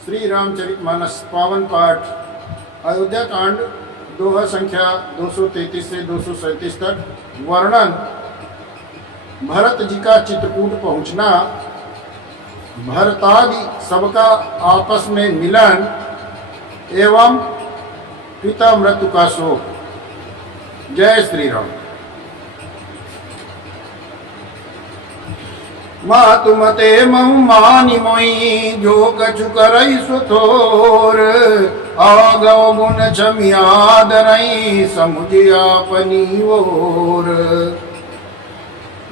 श्री रामचरितमानस पावन पाठ अयोध्या कांड दोहा संख्या 233 से 237 तक। वर्णन। भरत जी का चित्रकूट पहुंचना, भरतादि सबका आपस में मिलन एवं पिता मृत्यु का शोक। जय श्री राम। मातु मते मऊ मानि मोई जो कछु करई सुथोर, आगव गुण क्षमियादरई समुझ अपनी ओर।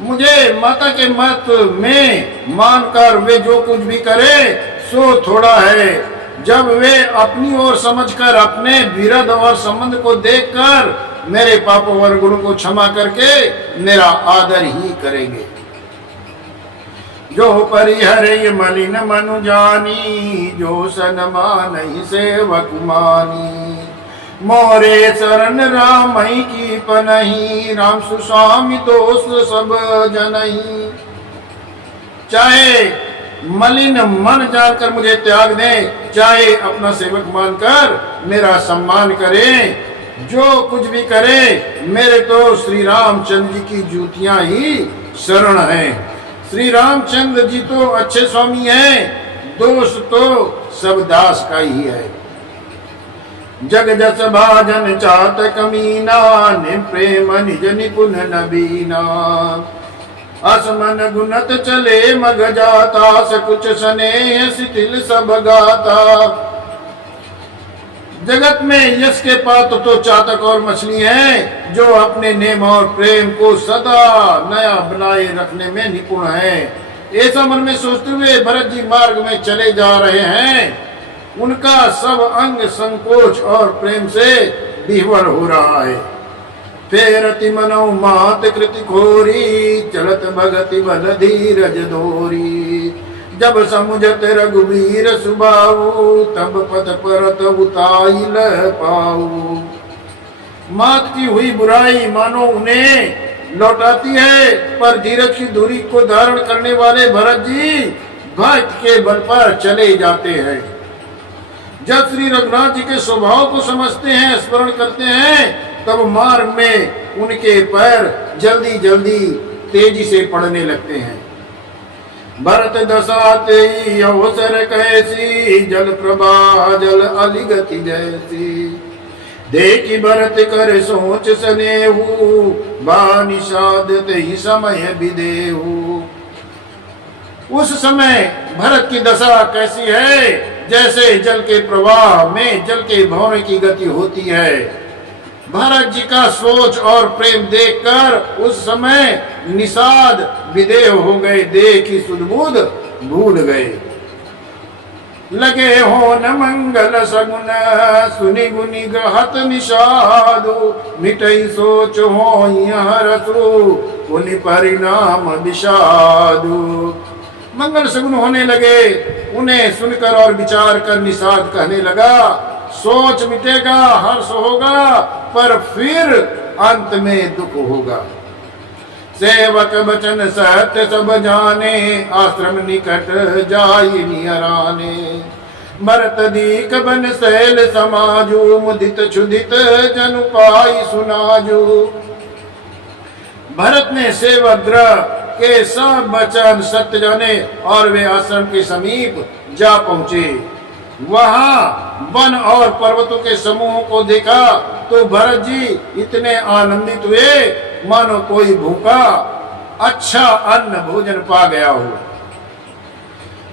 मुझे माता के मत में मानकर वे जो कुछ भी करे सो थोड़ा है, जब वे अपनी ओर समझकर अपने विरध और संबंध को देखकर मेरे पाप और गुण को क्षमा करके मेरा आदर ही करेंगे। जो परिहरे मलिन मनु जानी, जो सन मानहि सेवक मानी। मोरे शरण राम की पनहि, राम सुस्वामी दोस्त सब जनहि। चाहे मलिन मन जानकर मुझे त्याग दें, चाहे अपना सेवक मानकर मेरा सम्मान करें, जो कुछ भी करें मेरे तो श्री रामचंद्र जी की जूतियां ही शरण हैं। श्री रामचंद्र जी तो अच्छे स्वामी हैं, दोष तो सब दास का ही है। जग जस भाजन चात कमीना, प्रेम निज निपुण नबीना। असमन गुणत चले मग जाता, सकुच स्नेह शिथिल सब गाता। जगत में यश के पात्र तो चातक और मछली हैं, जो अपने नेम और प्रेम को सदा नया बनाए रखने में निपुण हैं। ऐसा मन में सोचते हुए भरत जी मार्ग में चले जा रहे हैं। उनका सब अंग संकोच और प्रेम से विह्वल हो रहा है। फेरति मनो मात कृति खोरी, चलत भगति बल धीरज धोरी। जब समुझत रघुवीर सुबाऊ, तब पथ परत उताइल पाऊ। मात की हुई बुराई मानो उन्हें लौटाती है, पर धीरज की दूरी को धारण करने वाले भरत जी भक्त के बल पर चले जाते हैं। जब श्री रघुनाथ जी के स्वभाव को समझते हैं, स्मरण करते हैं, तब मार्ग में उनके पैर जल्दी जल्दी तेजी से पड़ने लगते हैं। भरत दशाते अवसर कैसी, जल प्रभा जल अलिगति जैसी। देखी भरत कर सोच सनेहू, बानिषाद ही समय विदेहू। उस समय भरत की दशा कैसी है, जैसे जल के प्रवाह में जल के भंवरे की गति होती है। भरत जी का सोच और प्रेम देखकर उस समय निषाद विदेह हो गए, देखी सुधबुध भूल गए। लगे हो न मंगल सगुन, सुनि गुनि ग्रहत निषादु। मिटई सोच हो हरसु, पुनि परिणाम विषादु। मंगल सगुन होने लगे, उन्हें सुनकर और विचार कर निषाद कहने लगा। सोच मिटेगा, हर्ष होगा, पर फिर अंत में दुख होगा। सेवक बचन सत्य सब जाने, आश्रम निकट जाई निहराने। भरत दीक बन शैल समाजू, मुदित क्षुदित जनु पाई सुनाजू। भरत ने सेवक ग्रह के सब वचन सत्य जाने और वे आश्रम के समीप जा पहुंचे। वहां वन और पर्वतों के समूहों को देखा तो भरत जी इतने आनंदित हुए मानो कोई भूखा अच्छा अन्न भोजन पा गया हो।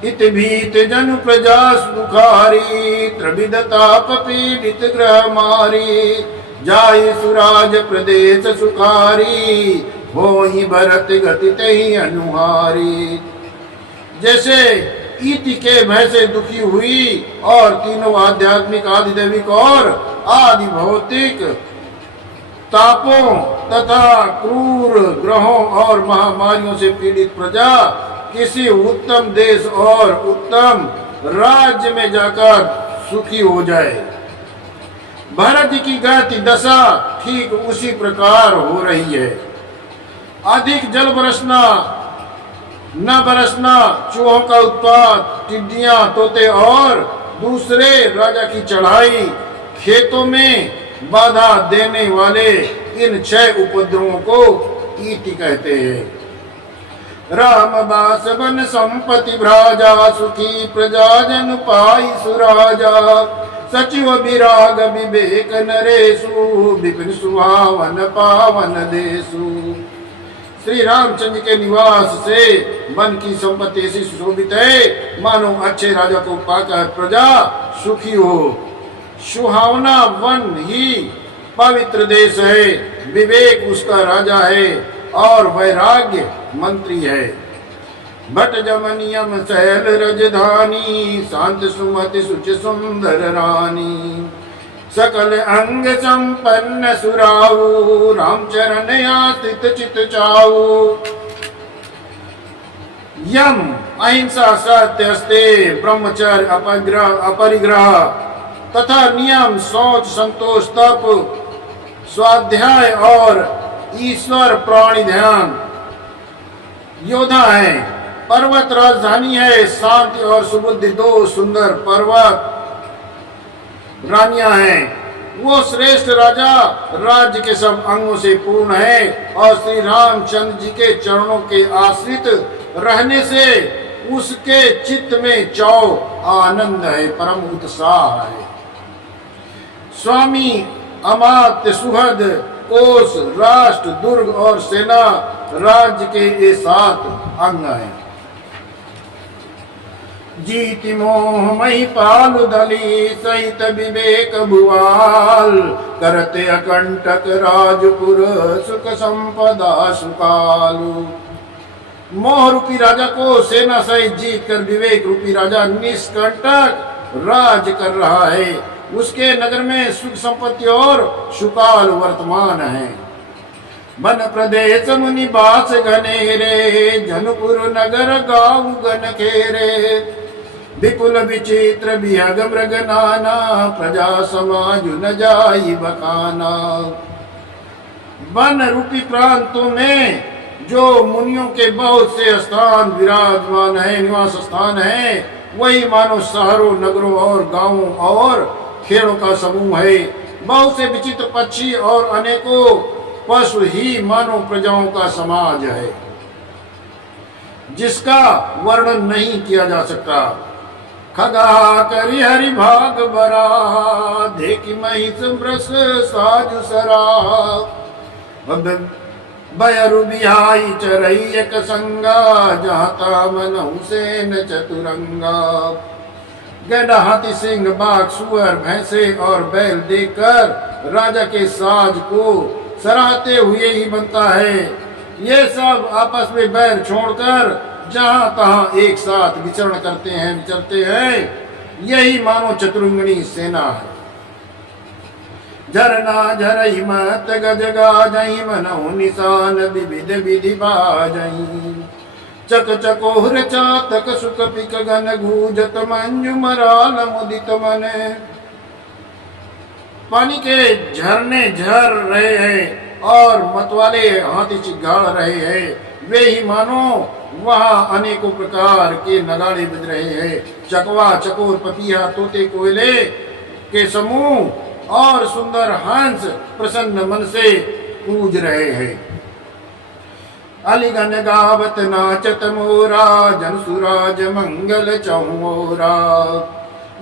इत भीत जन प्रजा सुखारी, त्रिविध ताप पीड़ित ग्रह मारी। जाय सुराज प्रदेश सुखारी, होई भरत गति तहि अनुहारी। जैसे ईति के भय से दुखी हुई और तीनों आध्यात्मिक, आदि दैविक और आदि भौतिक तापों तथा क्रूर ग्रहों और महामारियों से पीड़ित प्रजा किसी उत्तम देश और उत्तम राज्य में जाकर सुखी हो जाए। भरत जी की गति दशा ठीक उसी प्रकार हो रही है। अधिक जल बरसना, न बरसना, चूहों का उत्पात, टिड्डियां, तोते और दूसरे राजा की चढ़ाई, खेतों में बाधा देने वाले इन 6 उपद्रवों को ईति कहते हैं। राम बास बन संपत्ति भ्राजा, सुखी प्रजा जन पाई सुराजा, सचिव विराग विवेक नरेशु, विपिन सुहावन पावन देशु। श्री रामचंद्र के निवास से वन की संपत्ति ऐसी सुशोभित है मानो अच्छे राजा को पाकर प्रजा सुखी हो। सुहावना वन ही पवित्र देश है, विवेक उसका राजा है और वैराग्य मंत्री है। भट जमनियम शैल रजधानी, शांत सुमति सुच सुंदर रानी, सकल अंग संपन्न सुराऊ, रामचरण आश्रित चित चाऊ। यम अहिंसा सत्य अस्ते, ब्रह्मचर्य अपरिग्रह तथा नियम शौच संतोष तप स्वाध्याय और ईश्वर प्राणी ध्यान योद्धा है। पर्वत राजधानी है, शांति और सुबुद्धि 2 सुंदर पर्वत रानियां हैं। वो श्रेष्ठ राजा राज्य के सब अंगों से पूर्ण है और श्री रामचंद्र जी के चरणों के आश्रित रहने से उसके चित्त में चौ आनंद है, परम उत्साह है। स्वामी अमात्य सुहृद कोष राष्ट्र दुर्ग और सेना राज्य के ये 7 अंग हैं। जीति मोह मही पालु दली, सहित विवेक भुवाल, करते अकंटक राजपुर, सुख संपदा सुकालु। मोह रूपी राजा को सेना सहित जीत कर विवेक रूपी राजा निष्कंटक राज कर रहा है। उसके नगर में सुख संपत्ति और सुकाल वर्तमान है। वन प्रदेश मुनि बास घनेरे, जनपुर नगर गाँव गण खेरे, विपुल विचित्र विहग मृग नाना, प्रजा समाज न जाई बखाना। वन रूपी प्रांतों में जो मुनियों के बहुत से स्थान विराजमान है, निवास स्थान है, वही मानो शहरों नगरों और गांवों और खेड़ों का समूह है। बहुत से विचित्र पक्षी और अनेकों पशु ही मानो प्रजाओं का समाज है, जिसका वर्णन नहीं किया जा सकता। खगा करी हरि भाग बरा, देखी महिष ब्रस साजु सरा, बयरु बिहाई चरई एक संगा, जाता मन हुसैन चतुरंगा। गैंडा हाथी सिंह बाघ सुअर भैंसे और बैल देखकर राजा के साज को सराहते हुए ही बनता है। ये सब आपस में बैर छोड़कर जहां तहां एक साथ विचरते हैं, यही मानो चतुरंगनी सेना है। झरना झरई मत गज गाजई, मनहु निशान विविध विधि बाजई, चक चकोहर चातक सुख पिक गन गूजत, मंजु मराल मुदित मने। पानी के झरने झर रहे हैं और मतवाले हाथी चिघाड़ रहे हैं, वे ही मानो वहाँ अनेकों प्रकार के नगाड़े बज रहे हैं। चकवा चकोर पपिया तोते कोयले के समूह और सुंदर हंस प्रसन्न मन से पूज रहे हैं। अलिगन गावत नाचत मोरा, जन सुराज मंगल चहुरा,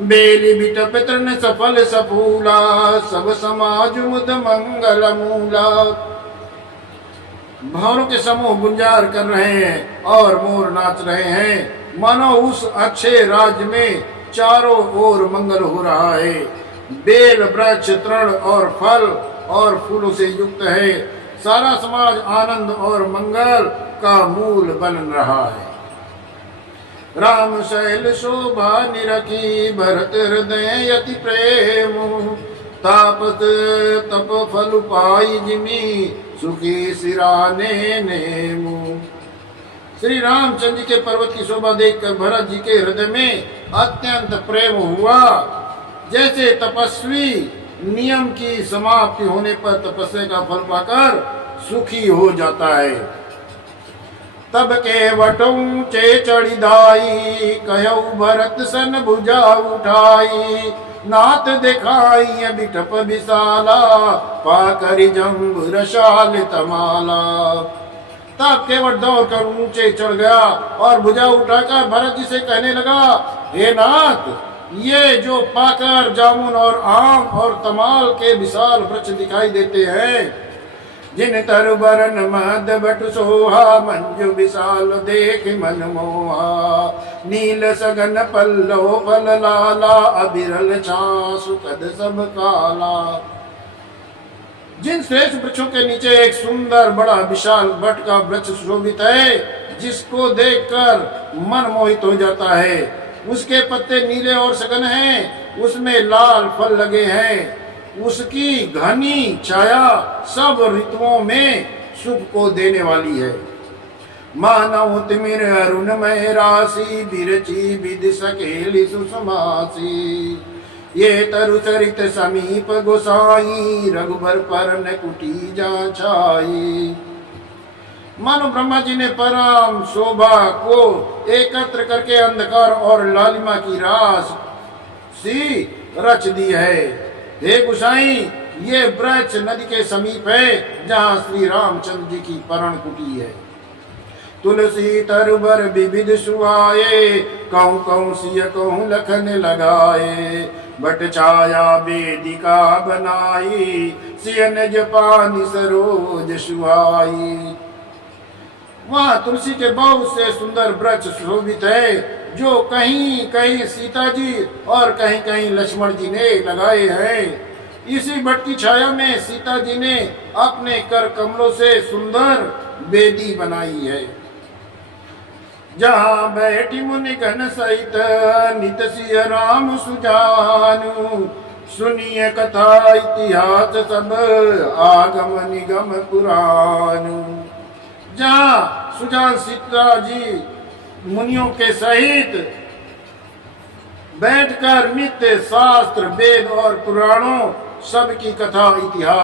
बेली बिटप तृण सफल सफूला, सब समाज मुद मंगल मूला। भौरों के समूह गुंजार कर रहे हैं और मोर नाच रहे हैं, मानो उस अच्छे राज्य में चारों ओर मंगल हो रहा है। बेल वृक्ष तृण और फल और फूलों से युक्त है। सारा समाज आनंद और मंगल का मूल बन रहा है। राम शैल शोभा निरखी, भरत हृदय यति प्रेम, तापस तप फल पाई जिमी, सुखी सिराने नेमु। श्री रामचंद्र जी के पर्वत की शोभा देखकर भरत जी के हृदय में अत्यंत प्रेम हुआ। जैसे तपस्वी नियम की समाप्ति होने पर तपस्या का फल पाकर सुखी हो जाता है। तब के वटऊंचे चढ़िदाई, कहऊ भरत सन भुजा उठाई, नाथ दिखाई बिटप विशाला, पाकरि जम्बु रसाल तमाला। तब केवट दौड़ कर ऊंचे चढ़ गया और भुजा उठाकर भरत जी से कहने लगा, हे नाथ, ये जो पाकर जामुन और आम और तमाल के विशाल वृक्ष दिखाई देते हैं, जिन तरु बरन मद बट सोहा, मंजु विशाल देख मन मोहा, नील सगन पल्लो फल लाला, अबिरल छासु कद सब काला। जिन श्रेष्ठ वृक्षों के नीचे एक सुंदर बड़ा विशाल बट का वृक्ष शोभित है, जिसको देखकर मन मोहित हो जाता है, उसके पत्ते नीले और सघन हैं, उसमें लाल फल लगे हैं, उसकी घनी छाया सब ऋतुओं में सुख को देने वाली है। मानव तिमिर अरुणमय राशि, बिरची विधि सकेली सुषमासी, ये तरु चरित समीप गोसाई, रघुबर पर न कुटी जा छाई। मानो ब्रह्मा जी ने परम शोभा को एकत्र करके अंधकार और लालिमा की रास सी रच दी है। हे गुसाई, ये वृक्ष नदी के समीप है, जहाँ श्री रामचंद्र जी की परण कुटी है। तुलसी तरुबर विविध सुआए, कहूँ कहूँ सिय कहूँ लखन लगाए, बट छाया वेदिका बनाई, सिय निज पानी सरोज सुआई। वहाँ तुलसी के बहुत से सुंदर वृक्ष शोभित है, जो कहीं कहीं सीता जी और कहीं कहीं लक्ष्मण जी ने लगाए हैं। इसी वट की छाया में सीता जी ने अपने कर कमलों से सुंदर बेदी बनाई है। जहाँ बैठी मुनि गण सहित, नित सिय राम सुजानु, सुनिए कथा इतिहास सब, आगम निगम पुरानु। जहाँ सुजान सीता जी मुनियों के सहित बैठकर नित्य शास्त्र वेद और पुराणों सब की कथा इतिहास